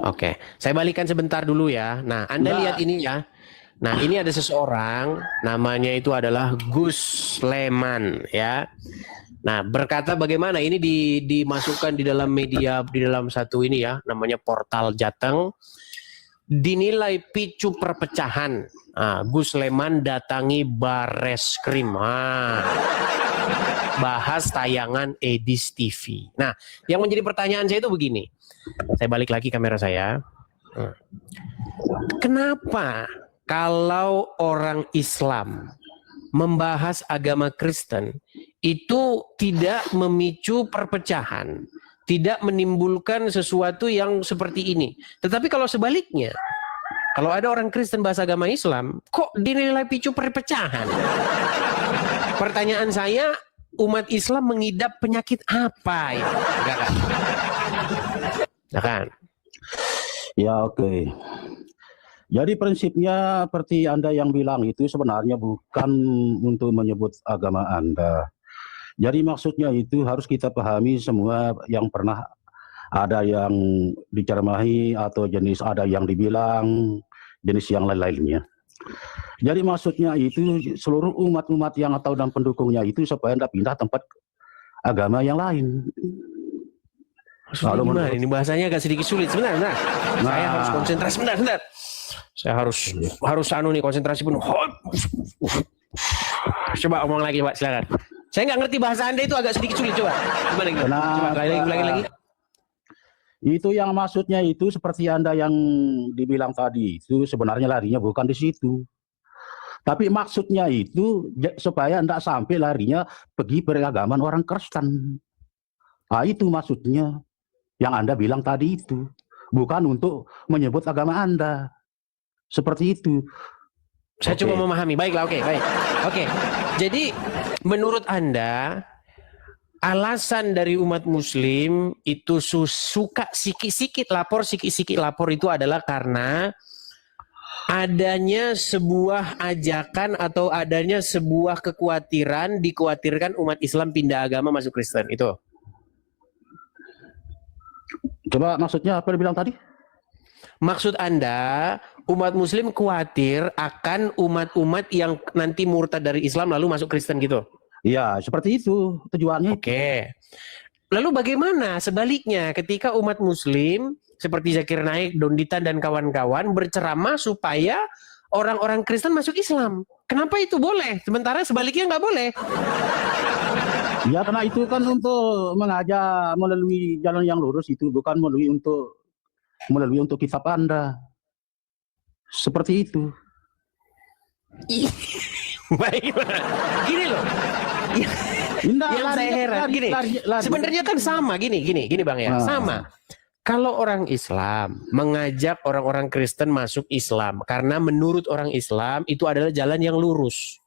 Oke, saya balikan sebentar dulu ya. Nah, Anda lihat Enggak, ini ya. Nah, ini ada seseorang namanya itu adalah Gus Leman ya. Nah, berkata bagaimana ini dimasukkan di dalam media, di dalam satu ini ya, namanya portal Jateng, dinilai picu perpecahan. Gus Leman datangi Bareskrim. Bahas tayangan Edis TV. Nah, yang menjadi pertanyaan saya itu begini. Saya balik lagi kamera saya. Kenapa kalau orang Islam membahas agama Kristen itu tidak memicu perpecahan, tidak menimbulkan sesuatu yang seperti ini. Tetapi kalau sebaliknya, kalau ada orang Kristen bahas agama Islam, kok dinilai picu perpecahan? Pertanyaan saya, umat Islam mengidap penyakit apa ya? Enggak kan? Enggak kan? ya oke. Jadi prinsipnya seperti Anda yang bilang itu sebenarnya bukan untuk menyebut agama Anda. Jadi maksudnya itu harus kita pahami semua yang pernah ada yang diceramahi atau jenis ada yang dibilang jenis yang lain-lainnya. Jadi maksudnya itu seluruh umat-umat yang atau dan pendukungnya itu supaya tidak pindah tempat agama yang lain. Maksudnya Lalu gimana? menurut, Ini bahasanya agak sedikit sulit. Sebentar, sebentar. Saya harus nah, konsentrasi. Sebentar, sebentar. Saya harus nih konsentrasi penuh. Coba omong lagi, Pak. Silakan. Saya nggak ngerti bahasa Anda itu agak sedikit sulit. Coba. Gimana? Coba lagi. Itu yang maksudnya itu seperti Anda yang dibilang tadi itu sebenarnya larinya bukan di situ. Tapi maksudnya itu supaya tidak sampai larinya pergi beragaman orang Kristen. Nah, itu maksudnya yang Anda bilang tadi itu. Bukan untuk menyebut agama Anda. Seperti itu. Saya Oke. cuma memahami. Baiklah, oke, baik. Oke. Jadi menurut Anda alasan dari umat muslim itu suka sikit-sikit lapor itu adalah karena adanya sebuah ajakan atau adanya sebuah dikhawatirkan umat Islam pindah agama masuk Kristen itu. Coba maksudnya apa dibilang tadi? Maksud Anda, umat muslim khawatir akan umat-umat yang nanti murtad dari Islam lalu masuk Kristen gitu? Ya, seperti itu tujuannya. Oke. Lalu bagaimana sebaliknya ketika umat muslim seperti Zakir Naik, Donditan dan kawan-kawan berceramah supaya orang-orang Kristen masuk Islam? Kenapa itu boleh? Sementara sebaliknya nggak boleh. Ya, karena itu kan untuk mengajak melalui jalan yang lurus itu, bukan melalui untuk kitab Anda. Seperti itu. Baik, gini loh. Yang saya heran gini, sebenarnya kan sama gini Bang ya, sama. Kalau orang Islam mengajak orang-orang Kristen masuk Islam karena menurut orang Islam itu adalah jalan yang lurus.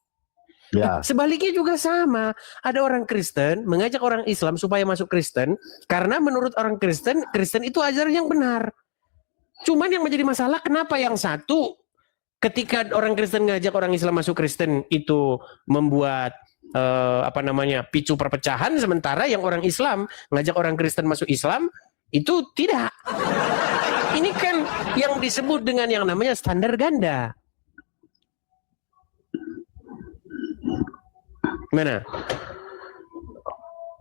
Ya. Sebaliknya juga sama. Ada orang Kristen mengajak orang Islam supaya masuk Kristen karena menurut orang Kristen, Kristen itu ajaran yang benar. Cuman yang menjadi masalah kenapa yang satu ketika orang Kristen ngajak orang Islam masuk Kristen itu membuat picu perpecahan, sementara yang orang Islam ngajak orang Kristen masuk Islam itu tidak. Ini kan yang disebut dengan yang namanya standar ganda. Mana?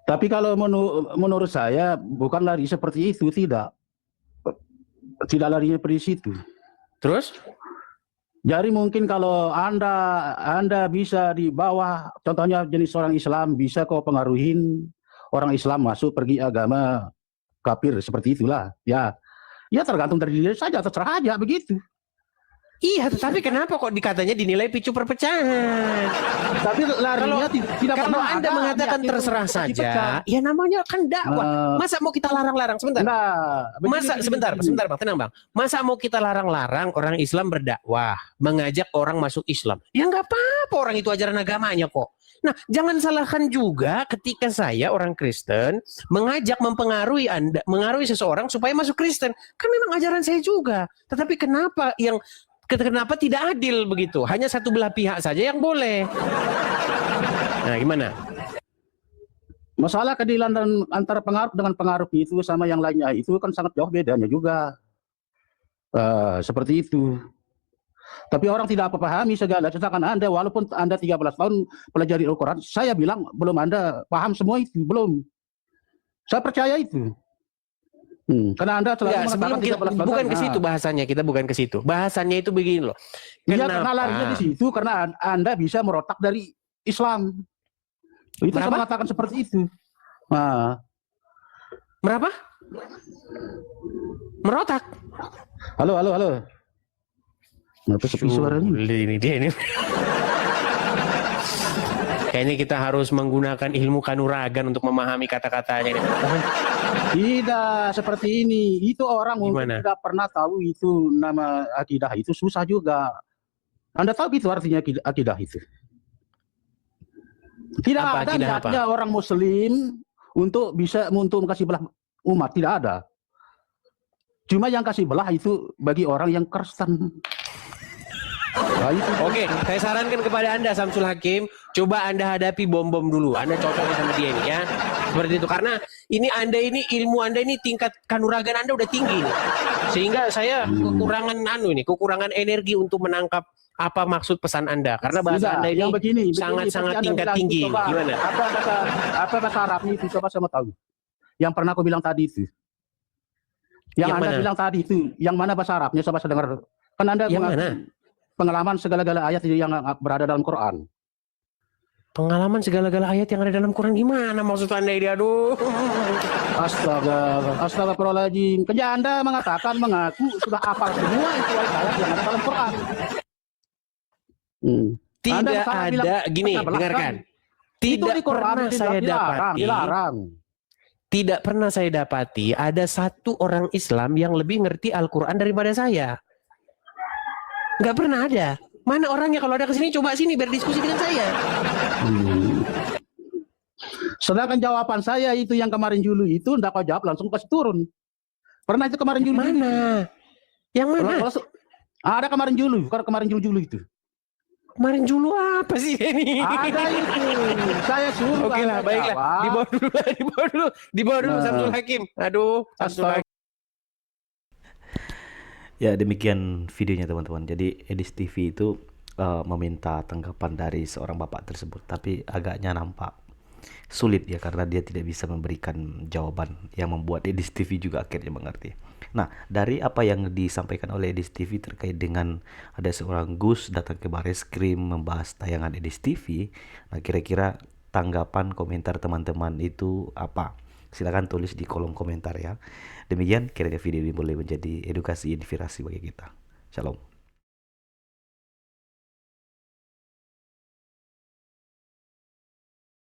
Tapi kalau menurut saya bukan lari seperti itu, tidak larinya seperti situ. Terus? Jadi mungkin kalau Anda bisa di bawah, contohnya jenis orang Islam bisa kok pengaruhin orang Islam masuk pergi agama kafir seperti itulah. Ya tergantung dari diri saja, terserah aja begitu. Iya, tetapi kenapa kok dikatanya dinilai picu perpecahan? Tapi larinya tidak kalau pernah Anda mengatakan terserah saja, ya namanya kan dakwah. Masa mau kita larang-larang? Sebentar. Sebentar Bang, tenang Bang. Masa mau kita larang-larang orang Islam berdakwah, mengajak orang masuk Islam? Ya nggak apa-apa, orang itu ajaran agamanya kok. Nah, jangan salahkan juga ketika saya orang Kristen mengajak mempengaruhi Anda, mengaruhi seseorang supaya masuk Kristen. Kan memang ajaran saya juga. Tetapi kenapa tidak adil begitu? Hanya satu belah pihak saja yang boleh. Nah, gimana? Masalah keadilan antara pengaruh dengan pengaruh itu sama yang lainnya itu kan sangat jauh bedanya juga. Seperti itu. Tapi orang tidak pahami segala, sedangkan Anda walaupun Anda 13 tahun pelajari Al-Quran, saya bilang belum Anda paham semua itu, belum. Saya percaya itu. Karena Anda selalu Enggak, sebelum mengatakan kita 13 tahun. bukan ke situ bahasanya, kita bukan ke situ. Bahasanya itu begini loh. Iya, karena larinya di situ, karena Anda bisa merotak dari Islam. Itu saya mengatakan seperti itu. Nah. Berapa? Merotak. Halo. Kenapa sepi suaranya? Ini dia ini. Kayaknya kita harus menggunakan ilmu kanuragan untuk memahami kata-katanya. Tidak seperti ini. Itu orang mungkin tidak pernah tahu itu nama akidah itu susah juga. Anda tahu itu artinya akidah itu? Tidak ada niatnya orang Muslim untuk kasih belah umat, tidak ada. Cuma yang kasih belah itu bagi orang yang Kristen. Oke, saya sarankan kepada Anda Samsul Hakim, coba Anda hadapi bom-bom dulu. Anda cocoknya sama dia ini ya. Seperti itu, karena ini Anda ini ilmu Anda ini tingkat kanuragan Anda udah tinggi nih. Sehingga saya kekurangan energi untuk menangkap apa maksud pesan Anda, karena bahasa Anda ini sangat-sangat tingkat tinggi. Gimana? Apa bahasa Arabnya itu, coba saya mau tahu. Yang pernah aku bilang tadi itu. Yang Anda bilang tadi itu, yang mana bahasa Arabnya, coba saya dengar. Kan Anda pengalaman segala-gala ayat yang berada dalam Quran. Pengalaman segala-gala ayat yang ada dalam Quran gimana maksud Anda ini? Aduh. Astagfirullahaladzim. Kerja Anda mengatakan, mengaku sudah hafal semua itu ayat yang ada dalam Quran. Tidak ada, gini, dengarkan. Tidak pernah saya dapati. Tidak pernah saya dapati ada satu orang Islam yang lebih ngerti Al-Quran daripada saya. Nggak pernah ada. Mana orangnya? Kalau ada kesini, coba sini biar diskusi dengan saya. Sedangkan jawaban saya itu yang kemarin dulu itu ndak kau jawab, langsung kasih turun. Pernah itu kemarin dulu. Mana? Yang mana? Ada kemarin dulu itu. Kemarin dulu apa sih ini? Ada itu. Saya suruh. Oke lah, baiklah. Dibawa dulu Samsul Hakim. Aduh, Samsul Hakim. Ya, demikian videonya teman-teman. Jadi Edis TV itu meminta tanggapan dari seorang bapak tersebut, tapi agaknya nampak sulit ya, karena dia tidak bisa memberikan jawaban yang membuat Edis TV juga akhirnya mengerti. Nah, dari apa yang disampaikan oleh Edis TV terkait dengan ada seorang Gus datang ke Bareskrim membahas tayangan Edis TV, nah kira-kira tanggapan komentar teman-teman itu apa? Silakan tulis di kolom komentar ya. Demikian kiranya video ini boleh menjadi edukasi inspirasi bagi kita. Shalom.